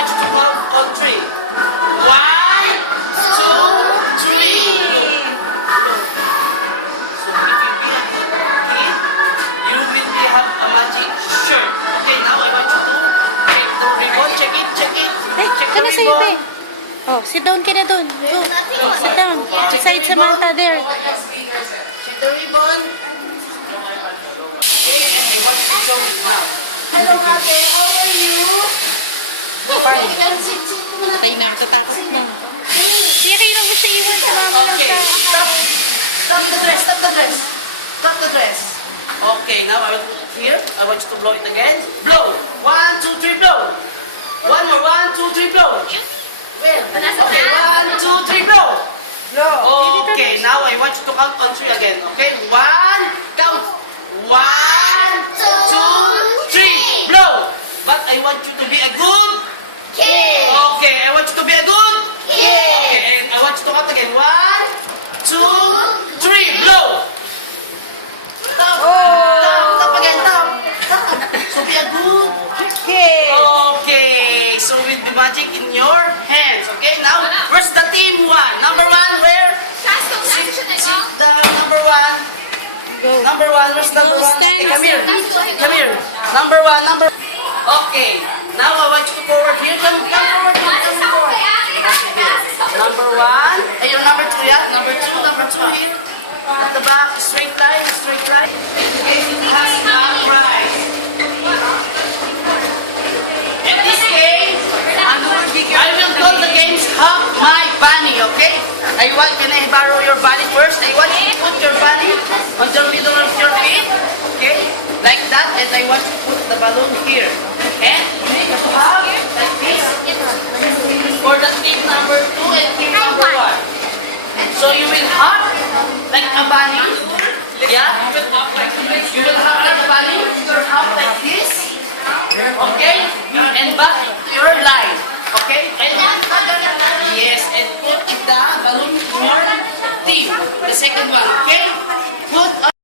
want you to count on three. One, two, three. So if you be a good kid, you will be have a magic shirt. Okay, now I want you to take the ribbon. Check it, check it. Ay, Check the kana sa'yo, be. ribbon. Oh, sit down ka na dun. Go. Sit down. Beside Samantha there. Check the ribbon. Okay, and I want you to show it now. Hello, ate. How are you? Fine. Tayo na, tatakot mo. Sige, kayo lang mo siya iwan sa mama lang Okay, sa... stop. Stop the dress, stop the dress. Stop the dress. Okay, now I will put it here. I want you to blow it again. Blow. 1, 2, 3, blow. One more. 1, 2, 3, blow. Well, okay, 1, 2, 3, blow. Blow. Okay, now I want you to count on 3 again. Okay, 1, count. 1, 2, 3, blow. But I want you to be a good. Kid. Okay, I want you to be a good. Kid. Okay, and I want you to count again. 1, 2, 3, blow. Stop. Stop. Stop again. Stop. So be a good. Kid. Okay, so with the magic in your hands. Okay, now where's the team 1? Number 1, where? Sit down. Number 1. Go. Number 1, where's number 1? stand, Okay, come here. stand. Come here. Number 1, number. Okay, now I want you to forward here. Come forward here. Come forward. Number 1. Ayun, number 2, yeah. Number 2, number 2 here. At the back, straight line, straight line. Okay, it has a prize. In this game, I will call the games Hug My Bunny, okay? Can I borrow your bunny first? I want you to put your bunny on the middle of your feet, okay? Like that, and I want you to put the balloon here. And you need to hug like this for the team number 2 and team number 1. So you will hug like a bunny. Yeah? You will hug like a bunny. Hug like this. Okay? And back to your line. Okay? And yes, and put the balloon in your team. The second one. Okay?